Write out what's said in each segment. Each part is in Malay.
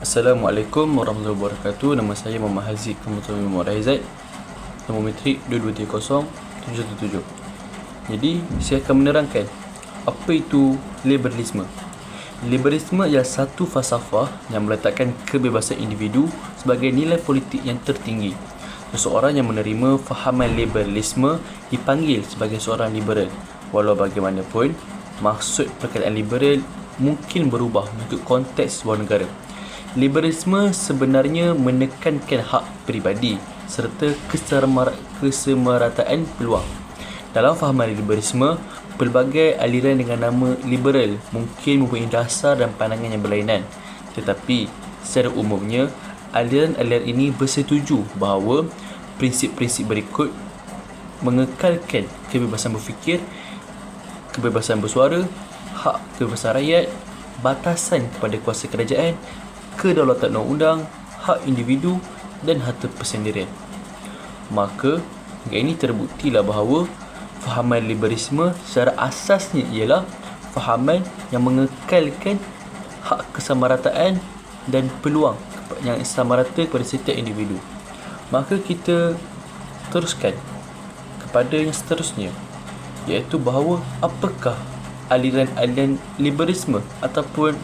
Assalamualaikum warahmatullahi wabarakatuh. Nama saya Muhammad Haziq Kemutuan Muhammad Aizat, nombor metrik 2230-717. Jadi saya akan menerangkan apa itu liberalisme. Liberalisme ialah satu falsafah yang meletakkan kebebasan individu sebagai nilai politik yang tertinggi. Seseorang yang menerima fahaman liberalisme dipanggil sebagai seorang liberal. Walau bagaimanapun, maksud perkataan liberal mungkin berubah mengikut konteks sebuah negara. Liberalisme sebenarnya menekankan hak peribadi serta kesemerataan peluang. Dalam fahaman liberalisme, pelbagai aliran dengan nama liberal mungkin mempunyai dasar dan pandangan yang berlainan. Tetapi secara umumnya, aliran-aliran ini bersetuju bahawa prinsip-prinsip berikut mengekalkan kebebasan berfikir, kebebasan bersuara, hak kebebasan rakyat, batasan kepada kuasa kerajaan, kedaulatan undang-undang, hak individu dan harta persendirian. Maka, hingga ini terbuktilah bahawa fahaman liberalisme secara asasnya ialah fahaman yang mengekalkan hak kesamarataan dan peluang yang sama rata kepada setiap individu. Maka kita teruskan kepada yang seterusnya, iaitu bahawa apakah aliran-aliran liberalisme ataupun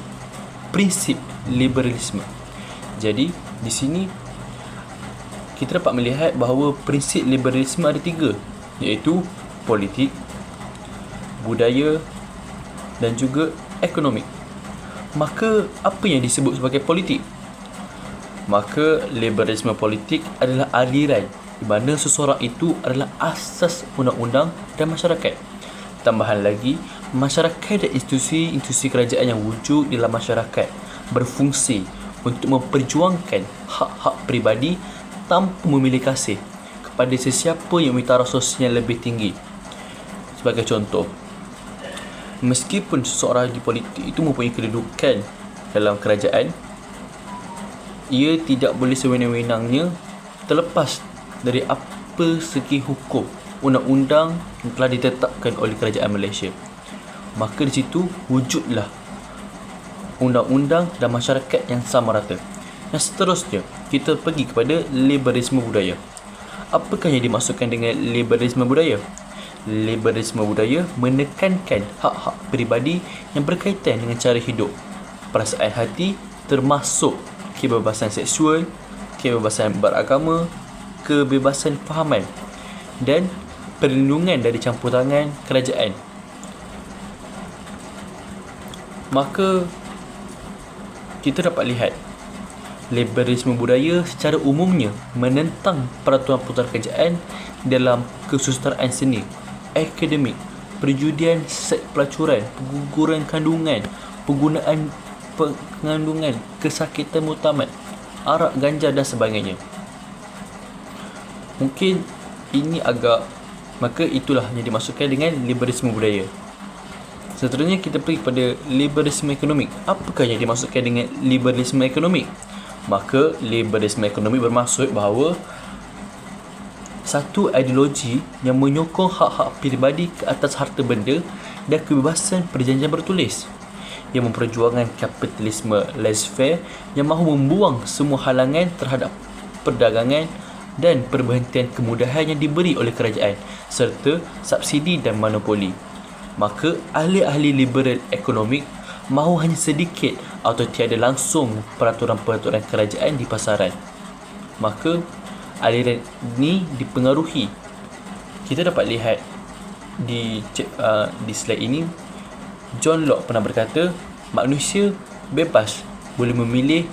prinsip liberalisme. Jadi di sini kita dapat melihat bahawa prinsip liberalisme ada tiga, iaitu politik, budaya dan juga ekonomi. Maka apa yang disebut sebagai politik? Maka liberalisme politik adalah aliran di mana seseorang itu adalah asas undang-undang dan masyarakat. Tambahan lagi, masyarakat dan institusi kerajaan yang wujud dalam masyarakat berfungsi untuk memperjuangkan hak-hak peribadi tanpa memilih kasih kepada sesiapa yang memiliki taraf sosial yang lebih tinggi. Sebagai contoh, meskipun seseorang di politik itu mempunyai kedudukan dalam kerajaan, ia tidak boleh sewenang-wenangnya terlepas dari apa segi hukum undang-undang yang telah ditetapkan oleh kerajaan Malaysia. Maka di situ wujudlah undang-undang dan masyarakat yang sama rata. Yang seterusnya, kita pergi kepada liberalisme budaya. Apakah yang dimaksudkan dengan liberalisme budaya? Liberalisme budaya menekankan hak-hak peribadi yang berkaitan dengan cara hidup, perasaan hati, termasuk kebebasan seksual, kebebasan beragama, kebebasan fahaman dan perlindungan dari campur tangan kerajaan. Maka kita dapat lihat liberalisme budaya secara umumnya menentang peraturan-peraturan kerajaan dalam kesusasteraan seni, akademik, perjudian, seks pelacuran, pengguguran kandungan, penggunaan pengandungan, kesakitan muktamad, arak, ganja dan sebagainya. Mungkin ini maka itulah yang dimaksudkan dengan liberalisme budaya. Seterusnya kita pergi kepada liberalisme ekonomik. Apakah yang dimaksudkan dengan liberalisme ekonomik? Maka liberalisme ekonomik bermaksud bahawa satu ideologi yang menyokong hak-hak peribadi ke atas harta benda dan kebebasan perjanjian bertulis, yang memperjuangkan kapitalisme laissez-faire yang mahu membuang semua halangan terhadap perdagangan dan perberhentian kemudahan yang diberi oleh kerajaan serta subsidi dan monopoli. Maka ahli-ahli liberal ekonomik mahu hanya sedikit atau tiada langsung peraturan-peraturan kerajaan di pasaran. Maka aliran ini dipengaruhi. Kita dapat lihat di slide ini, John Locke pernah berkata, manusia bebas boleh memilih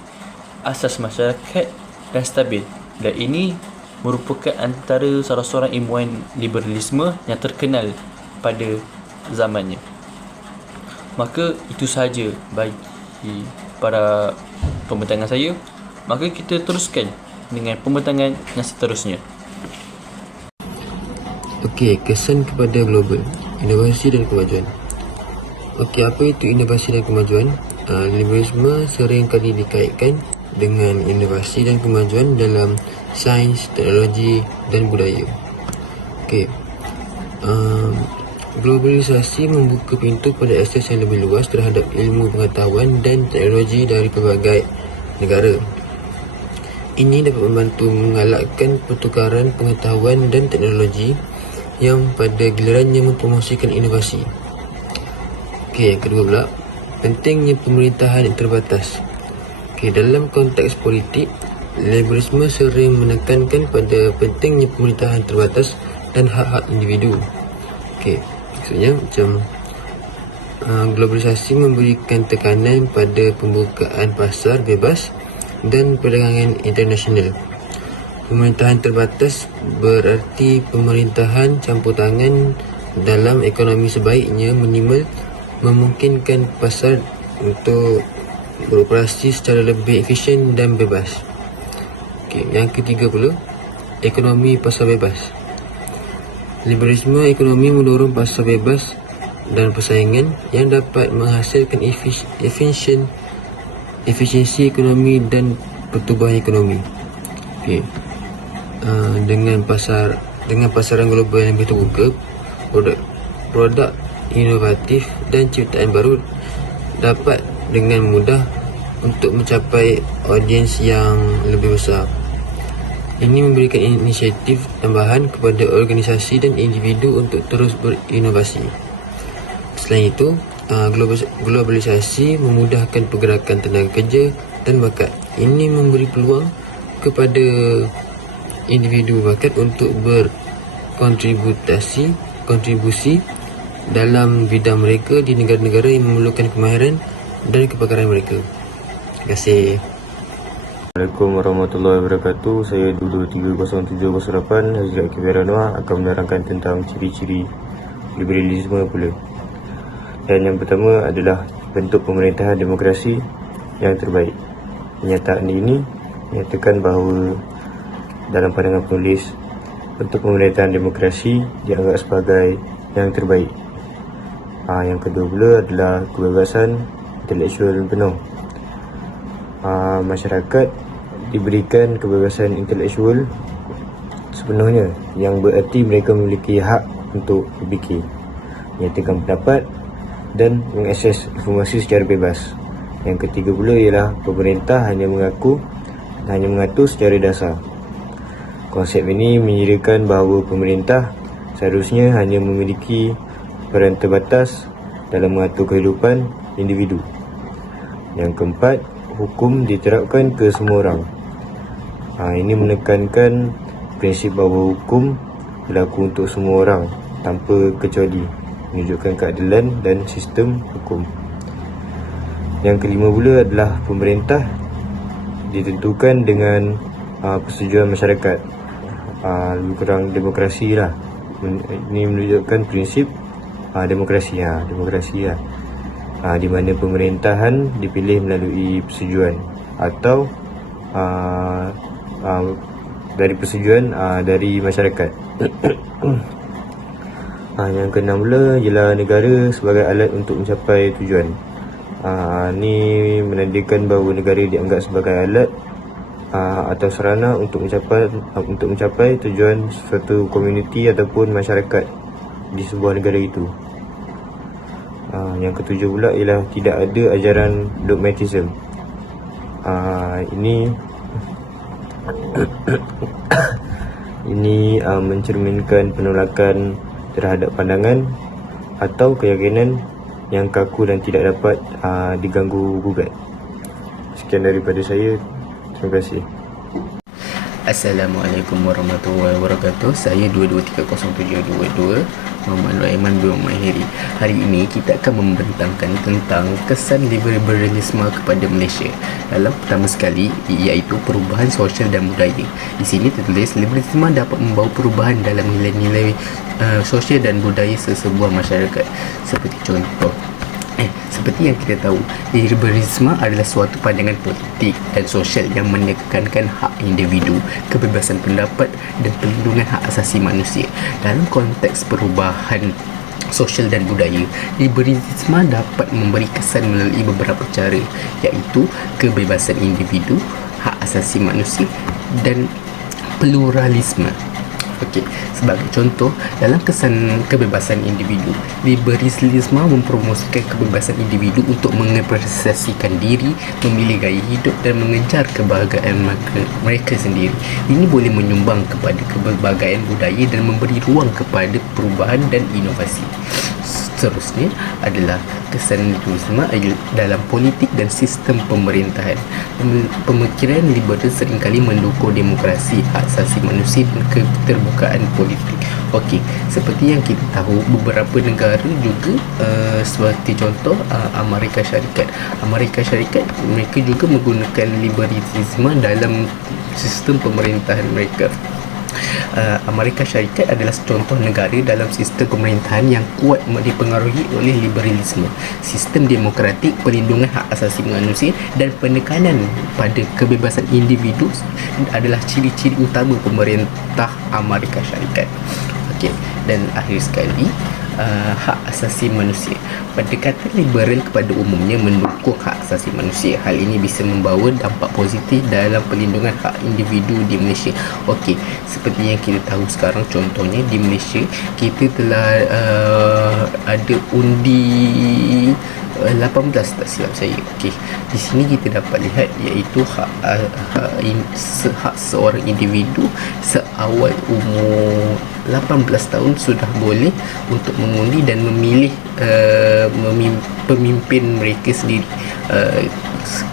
asas masyarakat dan stabil, dan ini merupakan antara salah seorang ilmuwan liberalisme yang terkenal pada zamannya. Maka itu sahaja bagi para pembentangan saya. Maka kita teruskan dengan pembentangan yang seterusnya. Okey, kesan kepada global, inovasi dan kemajuan. Okey, apa itu inovasi dan kemajuan? Liberalisme sering kali dikaitkan dengan inovasi dan kemajuan dalam sains, teknologi dan budaya. Okey, globalisasi membuka pintu pada akses yang lebih luas terhadap ilmu pengetahuan dan teknologi dari pelbagai negara. Ini dapat membantu menggalakkan pertukaran pengetahuan dan teknologi yang pada gilirannya mempromosikan inovasi. Okey, yang kedua pula, pentingnya pemerintahan yang terbatas. Okey, dalam konteks politik, liberalisme sering menekankan pada pentingnya pemerintahan terbatas dan hak-hak individu. Okey, maksudnya macam globalisasi memberikan tekanan pada pembukaan pasar bebas dan perdagangan internasional. Pemerintahan terbatas berarti pemerintahan campur tangan dalam ekonomi sebaiknya minimal memungkinkan pasar untuk beroperasi secara lebih efisien dan bebas. Okay, yang ketiga pula, ekonomi pasar bebas. Liberalisme ekonomi mendorong pasar bebas dan persaingan yang dapat menghasilkan efisiensi ekonomi dan pertumbuhan ekonomi. Okay. Dengan pasaran global yang terbuka, produk inovatif dan ciptaan baru dapat dengan mudah untuk mencapai audiens yang lebih besar. Ini memberikan inisiatif tambahan kepada organisasi dan individu untuk terus berinovasi. Selain itu, globalisasi memudahkan pergerakan tenaga kerja dan bakat. Ini memberi peluang kepada individu bakat untuk berkontribusi dalam bidang mereka di negara-negara yang memerlukan kemahiran dan kepakaran mereka. Terima kasih. Assalamualaikum warahmatullahi wabarakatuh. Saya 223078 Hazrat Kibir Anwar akan menerangkan tentang ciri-ciri liberalisme pula. Dan yang pertama adalah bentuk pemerintahan demokrasi yang terbaik. Pernyataan ini menyatakan bahawa dalam pandangan penulis, bentuk pemerintahan demokrasi dianggap sebagai yang terbaik. Yang kedua pula adalah kebebasan intelektual penuh. Masyarakat diberikan kebebasan intelektual sepenuhnya, yang bererti mereka memiliki hak untuk berfikir, menyatakan pendapat dan mengakses informasi secara bebas. Yang ketiga pula ialah pemerintah hanya mengatur secara dasar. Konsep ini menyirakan bahawa pemerintah seharusnya hanya memiliki peran terbatas dalam mengatur kehidupan individu. Yang keempat, hukum diterapkan ke semua orang. Ini menekankan prinsip bahawa hukum berlaku untuk semua orang tanpa kecuali, menunjukkan keadilan dan sistem hukum. Yang kelima pula adalah pemerintah ditentukan dengan persetujuan masyarakat. Lebih kurang demokrasi lah. Ini menunjukkan prinsip demokrasi di mana pemerintahan dipilih melalui persetujuan atau dari persetujuan dari masyarakat. Yang keenam pula ialah negara sebagai alat untuk mencapai tujuan. Ini menandakan bahawa negara dianggap sebagai alat atau sarana untuk mencapai tujuan suatu komuniti ataupun masyarakat di sebuah negara itu. Yang ketujuh pula ialah tidak ada ajaran dogmatism. Ini mencerminkan penolakan terhadap pandangan atau keyakinan yang kaku dan tidak dapat diganggu gugat. Sekian daripada saya. Terima kasih. Assalamualaikum warahmatullahi wabarakatuh. Saya 223072 Muhammad Aiman bin Mahiri. Hari ini kita akan membentangkan tentang kesan liberalisme kepada Malaysia. Dalam pertama sekali, iaitu perubahan sosial dan budaya. Di sini tertulis liberalisme dapat membawa perubahan dalam nilai-nilai sosial dan budaya sesebuah masyarakat. Seperti yang kita tahu, liberalisme adalah suatu pandangan politik dan sosial yang menekankan hak individu, kebebasan pendapat dan perlindungan hak asasi manusia. Dalam konteks perubahan sosial dan budaya, liberalisme dapat memberi kesan melalui beberapa cara, iaitu kebebasan individu, hak asasi manusia dan pluralisme. Okey, sebagai contoh, dalam kesan kebebasan individu, liberalisme mempromosikan kebebasan individu untuk mengekspresikan diri, memilih gaya hidup dan mengejar kebahagiaan mereka sendiri. Ini boleh menyumbang kepada kepelbagaian budaya dan memberi ruang kepada perubahan dan inovasi. Seterusnya adalah kesan liberalisme dalam politik dan sistem pemerintahan. Pemikiran liberal seringkali mendukung demokrasi, hak asasi manusia dan keterbukaan politik. Okey, seperti yang kita tahu, beberapa negara juga seperti contoh Amerika Syarikat. Amerika Syarikat mereka juga menggunakan liberalisme dalam sistem pemerintahan mereka. Amerika Syarikat adalah contoh negara dalam sistem pemerintahan yang kuat dipengaruhi oleh liberalisme, sistem demokratik, perlindungan hak asasi manusia dan penekanan pada kebebasan individu adalah ciri-ciri utama pemerintah Amerika Syarikat. Okey, dan akhir sekali, hak asasi manusia. Pendekatan liberal kepada umumnya mendukung hak asasi manusia. Hal ini bisa membawa dampak positif dalam perlindungan hak individu di Malaysia. Okey, seperti yang kita tahu sekarang, contohnya di Malaysia kita telah ada undi 18 tak silap saya. Okey, di sini kita dapat lihat iaitu hak seorang individu seawal umur 18 tahun sudah boleh untuk mengundi dan memilih pemimpin mereka sendiri.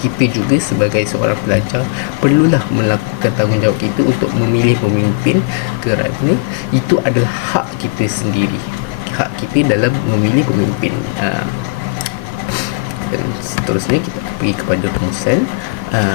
Kita juga sebagai seorang pelajar perlulah melakukan tanggungjawab kita untuk memilih pemimpin, kerana itu adalah hak kita sendiri, hak kita dalam memilih pemimpin. Dan seterusnya kita pergi kepada rumusan.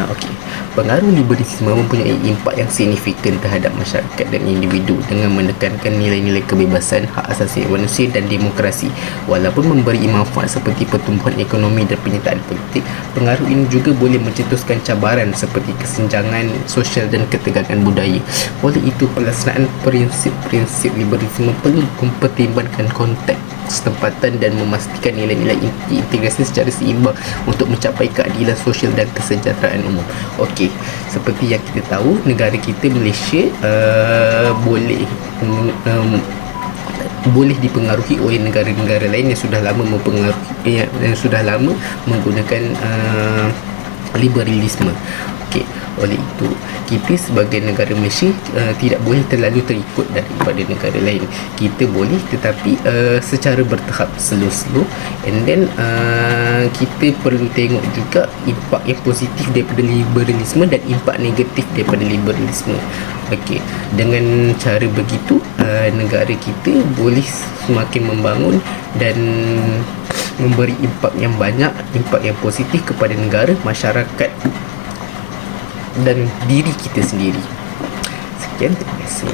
Okey, pengaruh liberalisme mempunyai impak yang signifikan terhadap masyarakat dan individu dengan menekankan nilai-nilai kebebasan, hak asasi manusia dan demokrasi. Walaupun memberi manfaat seperti pertumbuhan ekonomi dan penyertaan politik, pengaruh ini juga boleh mencetuskan cabaran seperti kesenjangan sosial dan ketegangan budaya. Oleh itu, pelaksanaan prinsip-prinsip liberalisme perlu mempertimbangkan konteks setempatan dan memastikan nilai-nilai integrasi secara seimbang untuk mencapai keadilan sosial dan kesejahteraan umum. Okey, seperti yang kita tahu, negara kita Malaysia boleh dipengaruhi oleh negara-negara lain yang sudah lama menggunakan liberalisme. Okey, oleh itu kita sebagai negara Malaysia tidak boleh terlalu terikut daripada negara lain. Kita boleh, tetapi secara bertahap, slow and then kita perlu tengok juga impak yang positif daripada liberalisme dan impak negatif daripada liberalisme. Okey, dengan cara begitu negara kita boleh semakin membangun dan memberi impak yang banyak, impak yang positif kepada negara, masyarakat dan diri kita sendiri. Sekian, terima kasih.